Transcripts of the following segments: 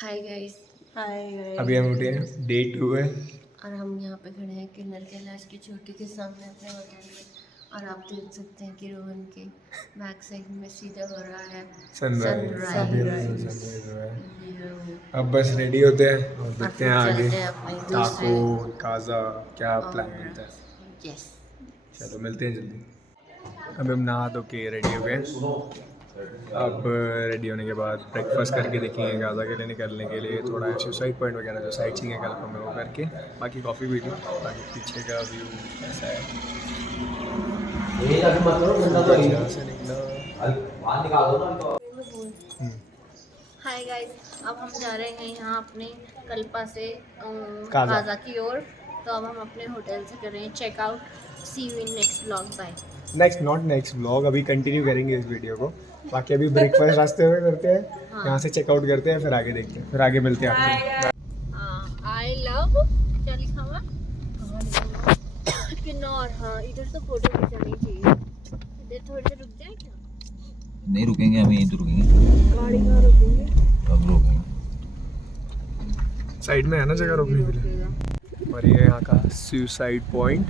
Hi guys. अभी हम उठे हैं, डे 2 है और हम यहाँ पे खड़े हैं किन्नर कैलाश की चोटी के सामने अपने होटल में। और आप देख सकते हैं कि रोहन के बैक साइड में सीधा हो रहा है सनराइज। अब बस रेडी होते हैं और देखते हैं आगे चलते हैं अपने टाको दूसरे काजा क्या प्लान और बनता है। यस चलो मिलते हैं जल्दी। अभी हम नहा धो के रेडी हो गए। अब रेडी होने के बाद ब्रेकफास्ट करके देखेंगे गाज़ा के लिए निकलने के लिए थोड़ा सुसाइड पॉइंट वगैरह जो साइट सीइंग है कल हमें वो करके बाकी कॉफ़ी भी ली। बाकी पीछे का व्यू ऐसा है। यहाँ से निकला। Hi guys. अब हम जा रहे हैं यहाँ अपने कल्पा से काजा। काजा की ओर। तो अब हम अपने होटल से कर रहे हैं checkout. See you in next vlog. Bye. Next vlog अभी कंटिन्यू करेंगे इस वीडियो को। बाकी अभी ब्रेकफास्ट रास्ते में करते हैं। हाँ। यहाँ से चेकआउट करते हैं फिर आगे देखते हैं फिर आगे मिलते हैं आपको। आई लव क्या लिखा हुआ किन्नौर। हाँ इधर तो फोटो खिंचानी चाहिए। इधर थोड़ी देर रुक जाए क्या? नहीं रुकेंगे, हम यहीं तो रुकेंगे। गाड़ी कहाँ रुकेंगे? अब रुकेंगे। साइड में है ना जगह रुकने के लिए। और ये यहाँ का सुसाइड पॉइंट।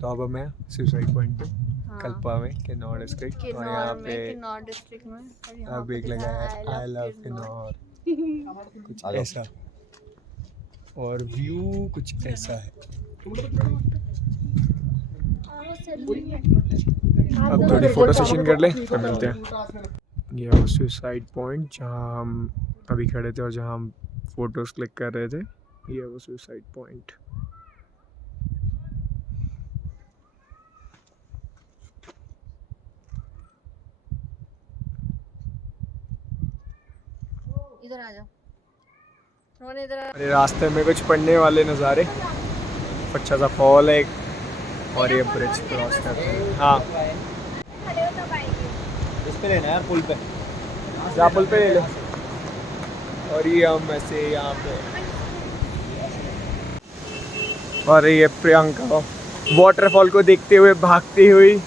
तो अब मैं सुसाइड पॉइंट पे कल्पा में किन्नौर डिस्ट्रिक्ट और यहाँ पे किन्नौर डिस्ट्रिक्ट में। और यहाँ अब पे एक लगा है आई लव किन्नौर कुछ ऐसा और व्यू कुछ ऐसा है। अब थोड़ी फोटो सेशन कर ले फिर मिलते हैं। ये वो सुसाइड पॉइंट जहाँ हम अभी खड़े थे और जहाँ हम फोटोज क्लिक कर रहे थे। ये वो सुसाइड पॉइंट। इधर आ जाओ रोहन, इधर आ। अरे रास्ते में कुछ पढ़ने वाले नज़ारे। अच्छा सा फॉल है एक और ये ब्रिज क्रॉस करते हैं। हाँ इस पे लेना यार, पुल पे। जा पुल पे ले लो। और ये हम ऐसे यहाँ पे और ये प्रियंका वाटरफॉल को देखते हुए भागती हुई।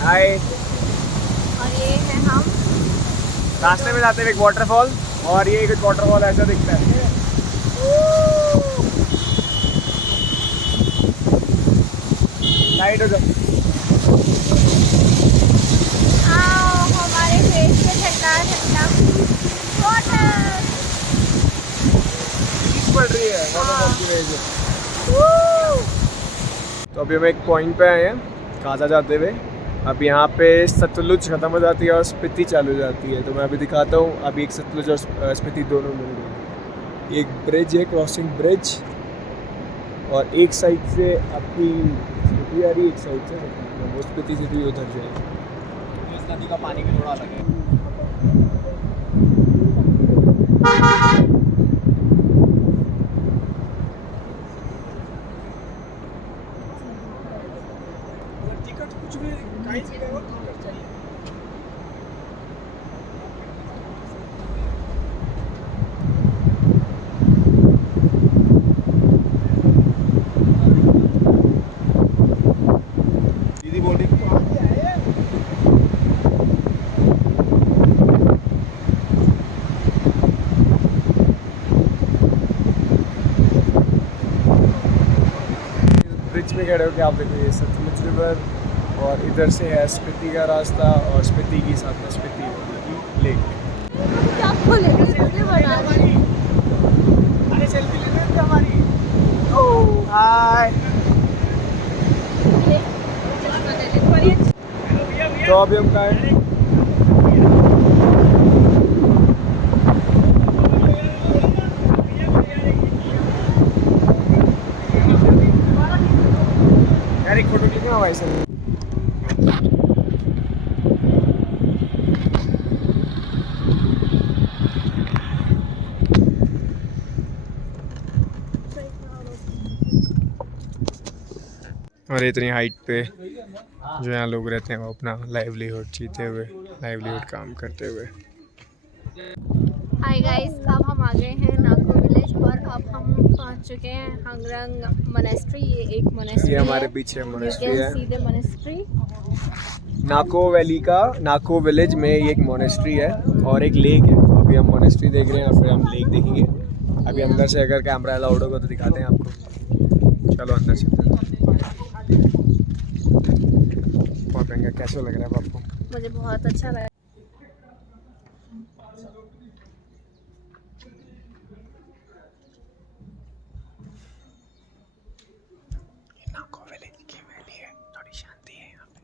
हाय। और ये है हम रास्ते में जाते हुए एक वाटरफॉल और ये कुछ वाटरफॉल ऐसा दिखता है। लाइट हो जाओ। हमारे फेस पे ठंडा ठंडा वाटर पड़ रही है वाटरफॉल की वजह से। तो अभी हम एक पॉइंट पे आए हैं काजा जाते हुए। अब यहाँ पे सतलुज ख़त्म हो जाती है और स्पीति चालू हो जाती है। तो मैं अभी दिखाता हूँ। अभी एक सतलुज और स्पीति दोनों मिल गई। एक ब्रिज है क्रॉसिंग ब्रिज और एक साइड से आपकी स्पीति आ रही है एक साइड से वो स्पीति से भी उधर जाएगी। इस नदी का पानी भी थोड़ा अलग है। दीदी बोल रही ब्रिज में खड़े होकर आप देखो ये सतलुज रिवर और इधर से है स्पीति का रास्ता और स्पीति की साथ में स्पीति की लेक। क्या बोलेंगे मुझे बना रही। अरे सेल्फी लेने थे हमारी। हाय। तो अभी हम कहाँ हैं? यार एक फोटो खींचना भाई सर। और इतनी हाइट पे जो यहाँ लोग रहते हैं वो अपना लाइवलीहुड जीते हुए, लाइवलीहुड काम करते हुए। हाय गाइस, अब हम आ गए हैं नाको विलेज और अब हम पहुंच चुके हैं हंगरंग मोनेस्ट्री। ये एक मोनेस्ट्री ये है। हमारे पीछे मोनेस्ट्री है। See the monastery. Nako valley का नाको विलेज में ये एक मोनेस्ट्री है और एक लेक है। तो अभी हम मोनेस्ट्री देख रहे हैं और फिर हम लेक देखेंगे। अभी अंदर से अगर कैमरा अलाउड होगा तो दिखाते हैं आपको। चलो अंदर चलते हैं। और प्रियंका कैसा लग रहा है आपको? मुझे बहुत अच्छा लगा। नाको विलेज की वैली है, थोड़ी शांति है यहाँ पे।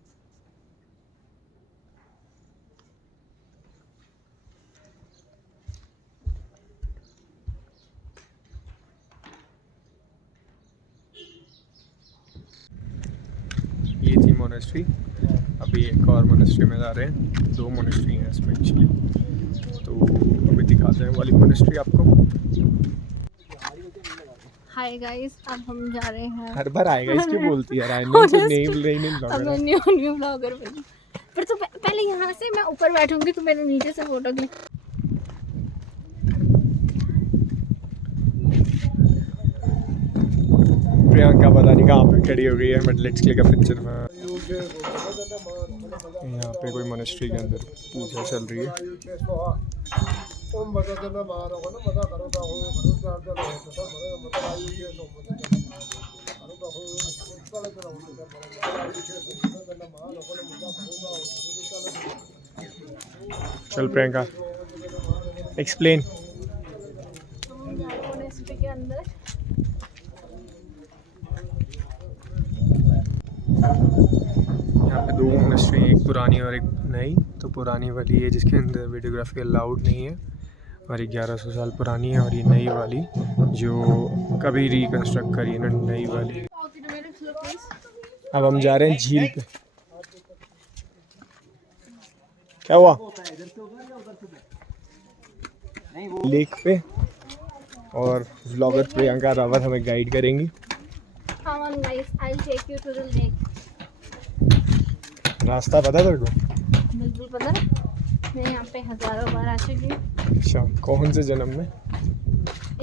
ये थी मोनेस्ट्री। अभी एक और मोनेस्ट्री में जा रहे हैं। 2 मोनेस्ट्री हैं इसमें एक्चुअली, तो अभी दिखाते हैं वाली मोनेस्ट्री आपको। हाय गाइस, अब हम जा रहे हैं। हर बार आएगा इसकी बोलती है रायनो से नेम अब मैं न्यू ब्लॉगर बनी। पर तो पहले यहाँ से मैं ऊपर बैठूंगी तो मेरे नीचे से फोटो क्लिक। प्रियंका पता नहीं कहाँ पे खड़ी हो गई है, but let's click a picture में। यहाँ पे कोई मोनेस्ट्री के अंदर पूजा चल रही है। चल प्रियंका एक्सप्लेन। मोनेस्ट्री के अंदर यहाँ पे 2 मोनेस्ट्री हैं, एक पुरानी और एक नई। तो पुरानी वाली है जिसके अंदर वीडियोग्राफी अलाउड नहीं है और 1100 साल पुरानी है, और ये नई वाली जो कभी रिकंस्ट्रक्ट करी है ना, नई वाली। अब हम जा रहे हैं झील पे। क्या हुआ? लेक पे, और व्लॉगर प्रियंका रावत हमें गाइड करेंगी। Come on guys, I'll take you to the lake. रास्ता पता तेरे को? बिल्कुल पता है। मैं यहाँ पे हजारों बार आ चुकी हूँ। अच्छा, कौन से जन्म में?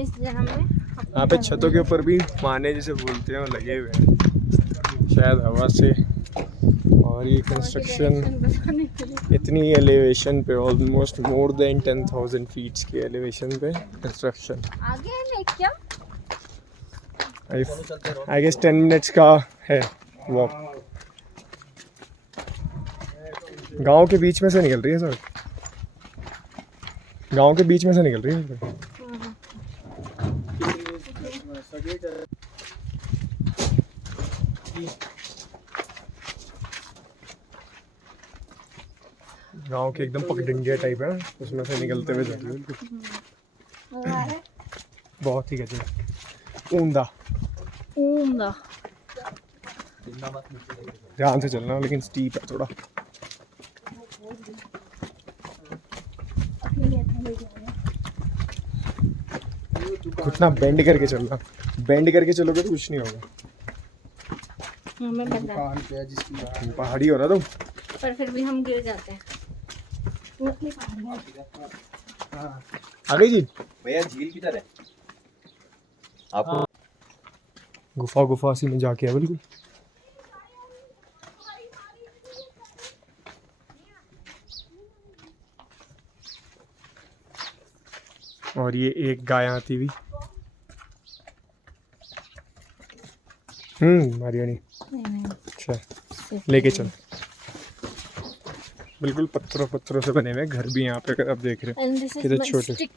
इस जन्म में। यहाँ पे छतों के ऊपर भी माने जिसे बोलते हैं वो लगे हुए हैं, शायद हवा से। और ये कंस्ट्रक्शन इतनी एलिवेशन पे, ऑलमोस्ट मोर देन 10,000 फीट्स की एलिवेशन पे कंस्ट्रक्शन। आगे है लेक क्या? आई गेस 10 मिनट्स का है वॉक। गांव के बीच में से निकल रही है सर, गांव के बीच में से निकल रही है। गांव के एकदम पगडंडिया टाइप है, उसमें से निकलते हुए जा रही है। बहुत ही गजब। ऊंधा ध्यान से चलना, लेकिन स्टीप है थोड़ा। कितना बेंड करके चलना, बेंड करके चलोगे तो कुछ नहीं होगा। पहाड़ी हो रहा तो, पर फिर भी हम गिर जाते हैं। आ गई जी भैया। झील किधर है आपको? गुफा सी में जाके है बिल्कुल। और ये एक गाय आती हुई। मारियानी। अच्छा, लेके चल। बिल्कुल पत्थरों से बने हुए घर भी यहाँ पे, अगर आप देख रहे हो कितने छोटे।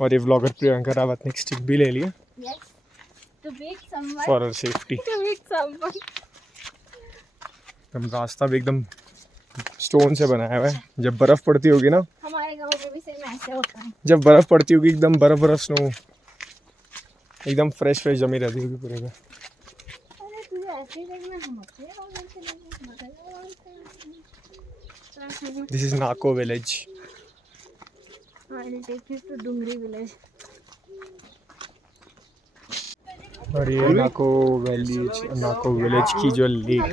और ये व्लॉगर प्रियंका रावत ने एक स्टिक भी ले लिया फॉर सेफ्टी। एकदम रास्ता भी एकदम स्टोन से बनाया हुआ है। जब बर्फ पड़ती होगी ना, हमारे गांव में भी सेम ऐसे होता है। जब बर्फ पड़ती होगी एकदम बर्फ स्नो एकदम फ्रेश जमी रहती होगी पूरे में। This is Nako village. I'll take you to Dungri village. और ये नाको विलेज की जो लेक,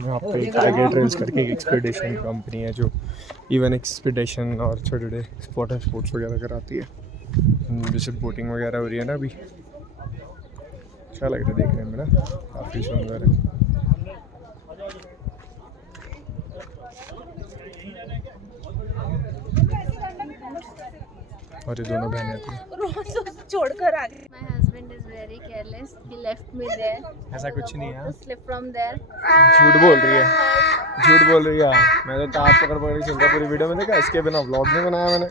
यहाँ पे टाइगर ट्रेल्स करके एक एक्सपीडिशन कंपनी है जो इवन एक्सपीडिशन और छोटे छोटे वाटर स्पोर्ट्स वगैरह कराती है। जैसे बोटिंग वगैरह हो रही है ना अभी, अच्छा लग रहा है देखने में ना, काफ़ी सुंदर है। और ये दोनों बहनें थी। छोड़कर आ गए। My husband is very careless. He left me there. ऐसा कुछ नहीं है, Slip from there. झूठ बोल रही है, झूठ बोल रही है। मैं तो टाप पकड़ पकड़ के चलता पूरी वीडियो में, देखा इसके बिना व्लॉग नहीं बनाया मैंने।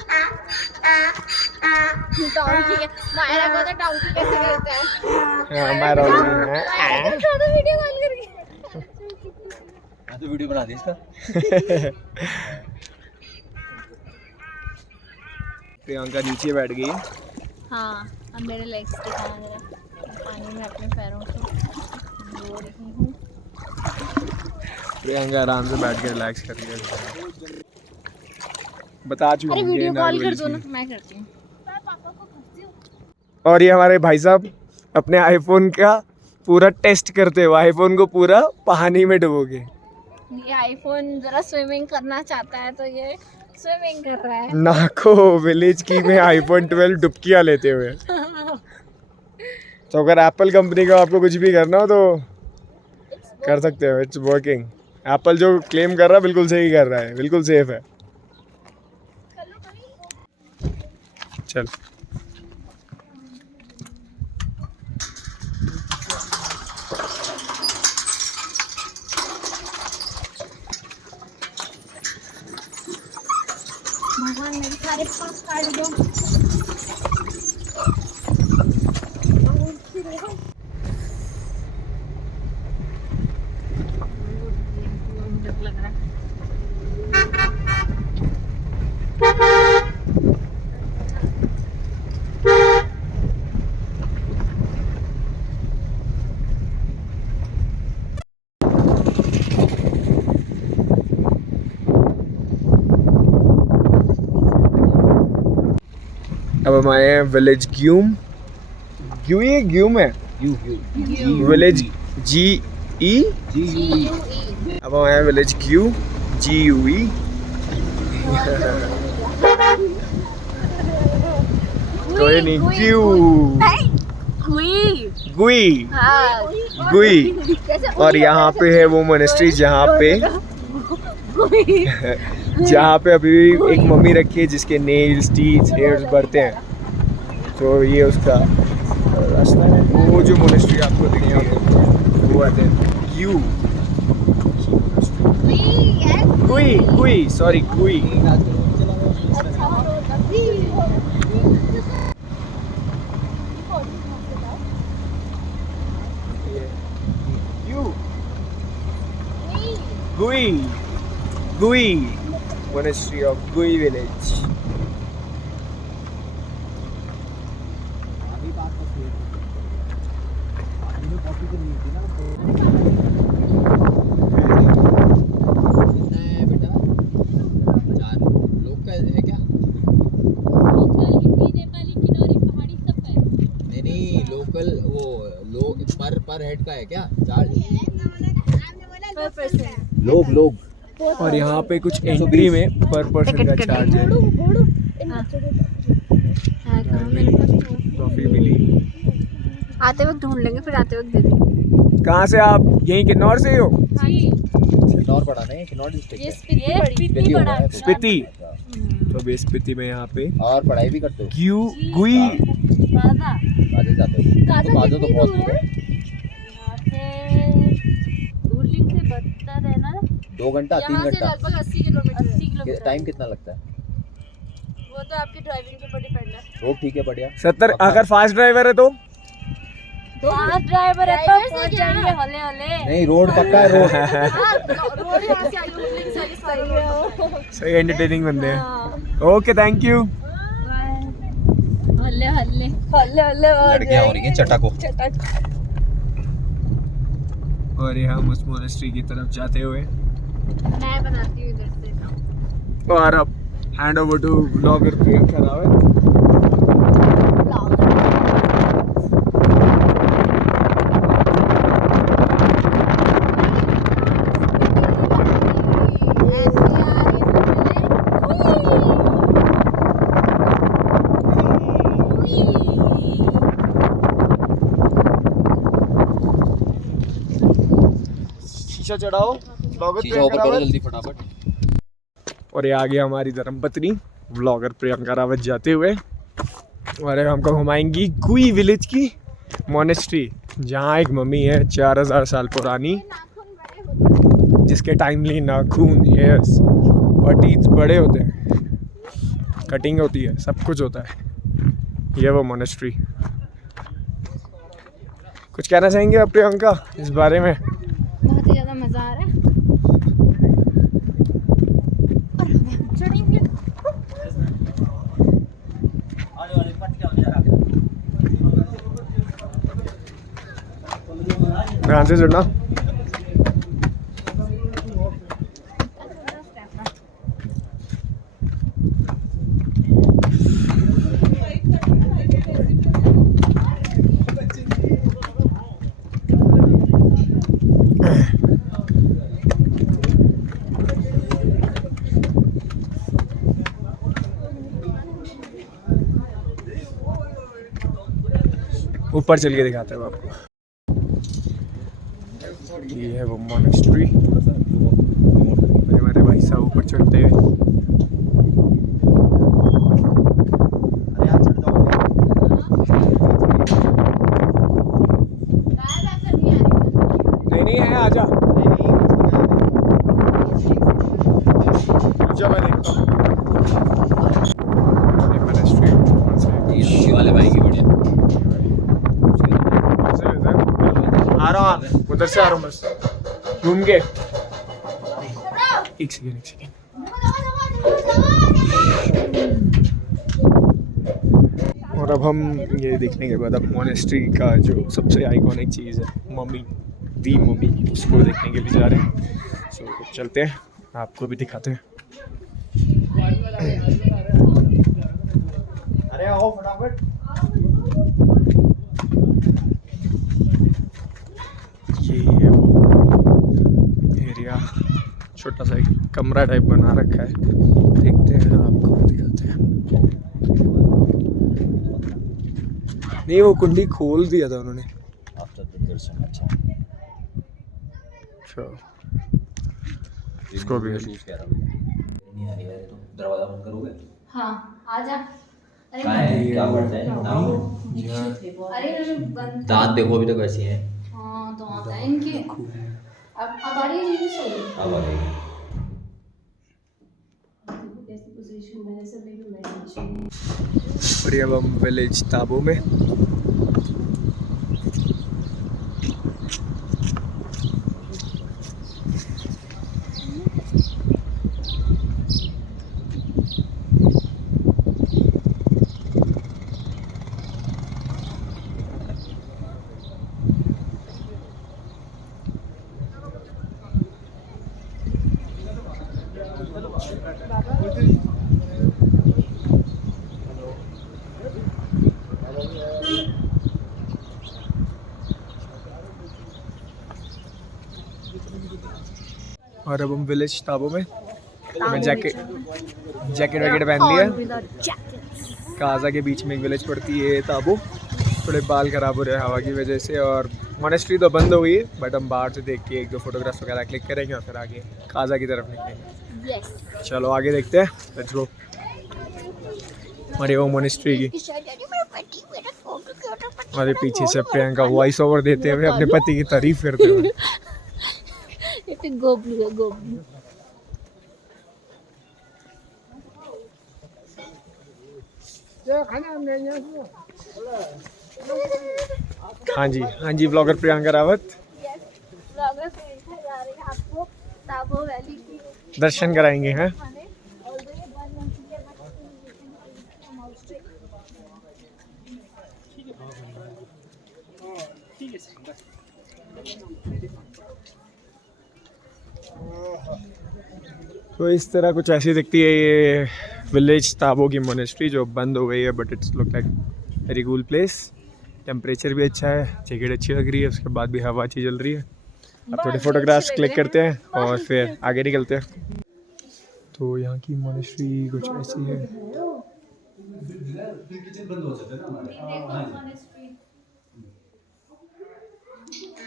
टाउनकी है, मायरा को तो टाउनकी कैसे कहते हैं? हाँ मायरा है। ज़्यादा वीडियो कॉल करके। तो वीडियो बना दी इसका। प्रियंका नीचे बैठ गई। हाँ, अब मेरे लेग्स दिखाना जरा, पानी में अपने पैरों को धो रही हूँ। प्रियंका आराम से बैठ के रिलैक्स कर रही है। बता चुकी अरे हूँ वीडियो ये कॉल नारवल कर दो ना, की। मैं करती हूँ। और ये हमारे भाई साहब अपने आईफोन का पूरा टेस्ट करते हुए आईफोन को पूरा पानी में डुबोगे। ये आईफोन जरा स्विमिंग करना चाहता है तो ये स्विमिंग कर रहा है। नाको विलेज की में आईफोन 12 डुबकियाँ लेते हुए। तो अगर एप्पल कंपनी का आपको कुछ भी करना हो तो कर सकते हो, इट्स वर्किंग। एप्पल जो क्लेम कर रहा है बिल्कुल सही कर रहा है, बिल्कुल सेफ है। चल भगवान मेरे सारे पास काट दो। लग रहा है। अब हम आए हैं विलेज ग्यूम। ग्यूम है विलेज GE। अब हम आए हैं विलेज GUE। कोई नहीं, गुई। और यहाँ पे है वो मोनेस्ट्री जहाँ पे अभी एक मम्मी रखी है जिसके नेल्स, टीथ, हेयर्स बढ़ते हैं। तो ये उसका रास्ता है। वो जो मोनेस्ट्री आपको दिखेगा वो आते हैं गुई। Gui Monastery of Gui Village. पर हेड का है क्या चार्ज? लोग और यहाँ पे कुछ एंट्री में पर पर्सन का चार्ज है। टॉफी मिली, आते वक्त ढूंढ लेंगे, फिर आते वक्त दे देंगे। कहाँ से आप? यहीं किन्नौर से ही हो? किन्नौर पड़ा नहीं, किन्नौर डिस्ट्रिक्ट है। स्पीति पड़ा है। स्पीति। तो अभी स्पीति में यहाँ पे और पढ़ाई भी करते हो? गुई आधे जाते हो तो आधे तो बहुत दूर है। 2 घंटा 3 घंटा लगभग 80 किलोमीटर। टाइम कितना लगता है? वो तो आपकी ड्राइविंग के ऊपर डिपेंड है। रोड ठीक है, बढ़िया। 70। अगर फास्ट ड्राइवर है तो फास्ट ड्राइवर है तो पहुंच जाएंगे हले हले। नहीं, रोड पक्का है। रोड सही एंटरटेनिंग बंदे हैं। Okay, thank you. हल्ले हल्ले लड़कियां हो रही हैं चटको। और ये हम उस मोनेस्ट्री की तरफ जाते हुए मैं बनाती हूँ इधर से काम। और अब hand over to blogger Priyanka Rawat. शीशा चढ़ाओ, ब्लॉगर शीशा ऊपर करो जल्दी फटाफट। और ये आ गया हमारी धर्मपत्नी ब्लॉगर प्रियंका रावत जाते हुए, और हमको घुमाएंगी कुई विलेज की मोनेस्ट्री, जहाँ एक मम्मी है 4000 साल पुरानी, जिसके टाइमली नाखून, हेयर्स और टीथ बड़े होते हैं, कटिंग होती है, सब कुछ होता है। ये वो मोनेस्ट्री। कुछ कहना चाहेंगे आप प्रियंका इस बारे में? बहुत ही ज़्यादा मज़ा आ रहा है। ध्यान से जुड़ना। ऊपर चल के दिखाते हैं आपको। ये है वो मोनेस्ट्री। हमारे भाई साहब ऊपर चढ़ते हुए। नहीं है, आजा। चल मैं देखता हूँ। ये मोनेस्ट्री ये वाले भाई की बढ़िया। आ रहा हूँ, उधर से आ रहा हूँ बस घूम के। एक सेकेंड। और अब हम ये देखने के बाद अब मोनेस्ट्री का जो सबसे आइकॉनिक चीज़ है मम्मी, दी मम्मी, उसको देखने के लिए जा रहे हैं। सो चलते हैं, आपको भी दिखाते हैं। अरे आओ फटाफट। ये है वो एरिया, छोटा सा एक कमरा टाइप बना रखा है। देखते हैं, आपको दिखाते हैं। नहीं, वो कुंडी खोल दिया था उन्होंने। दर्शन अच्छा। इसको भी दरवाजा बंद करोगे? हाँ, आजा। अरे क्या करते हैं? अरे दांत देखो अभी तक वैसे हैं। हाँ, दांत हैं इनके। अब आ रही है ये सही। अब आ गई। और अब हम विलेज ताबो में। और अब हम विलेज ताबो में। मैं जैकेट वैकेट पहन लिया। काजा के बीच में एक विलेज पड़ती है ताबो। थोड़े बाल खराब हो रहे हैं हवा की वजह से, और मोनेस्ट्री तो बंद हो गई है, बट हम बाहर से देख के 1-2 फोटोग्राफ्स वगैरह क्लिक करेंगे और फिर आगे काजा की तरफ निकलेंगे। चलो आगे देखते हैं, लेट्स गो। हमारे वो मोनेस्ट्री की हमारे पीछे से प्रियंका वॉइस ओवर देते हुए अपने पति की तारीफ करते हुए। गोबलू। हाँ जी ब्लॉगर प्रियंका रावत आपको ताबो वैली की दर्शन कराएंगे हैं। तो इस तरह कुछ ऐसी दिखती है ये विलेज ताबो की मोनेस्ट्री, जो बंद हो गई है, but it's look like very cool place. Temperature भी अच्छा है, जैकेट अच्छी लग रही है, उसके बाद भी हवा अच्छी चल रही है। अब थोड़े फोटोग्राफ्स क्लिक करते हैं और फिर आगे निकलते हैं। तो यहाँ की मोनेस्ट्री कुछ ऐसी है।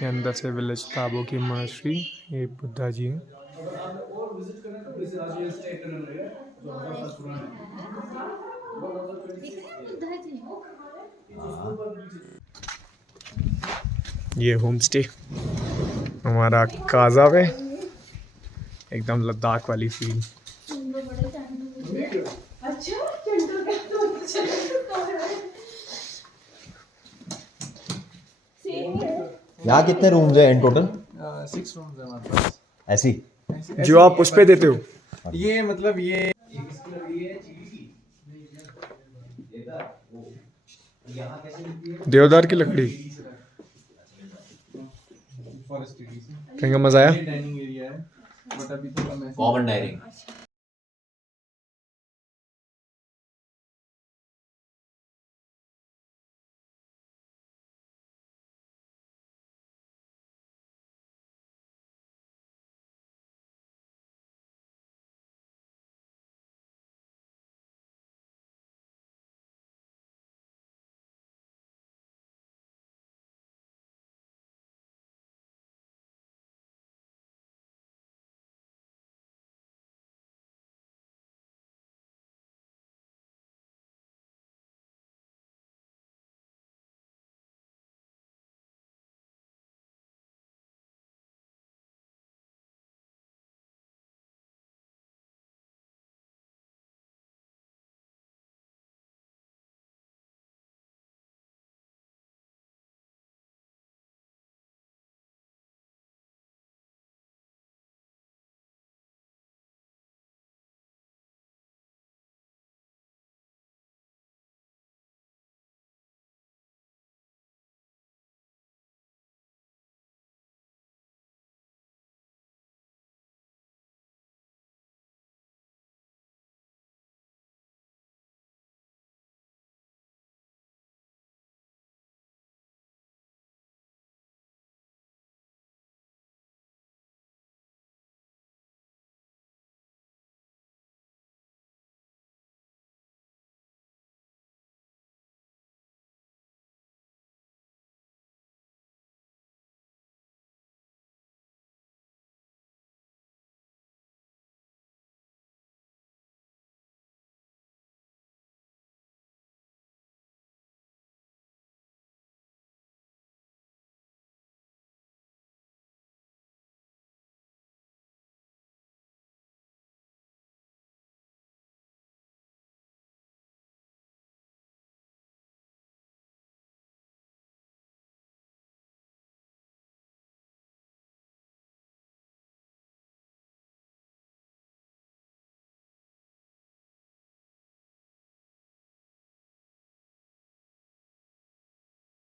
ये अंदर से विलेज ताबो की मोनास्ट्री, ये बुद्धा जी हैं। ये होम स्टे हमारा काजा में, एकदम लद्दाख वाली फील। यहाँ कितने रूम्स हैं इन टोटल? 6 रूम्स है हमारे पास। ऐसी जो आप उस पे देते हो, ये मतलब ये देवदार की लकड़ी। फॉरेस्ट एरिया कहीं का मजा आया? डाइनिंग एरिया है, बट अभी तो कम है। Common dining.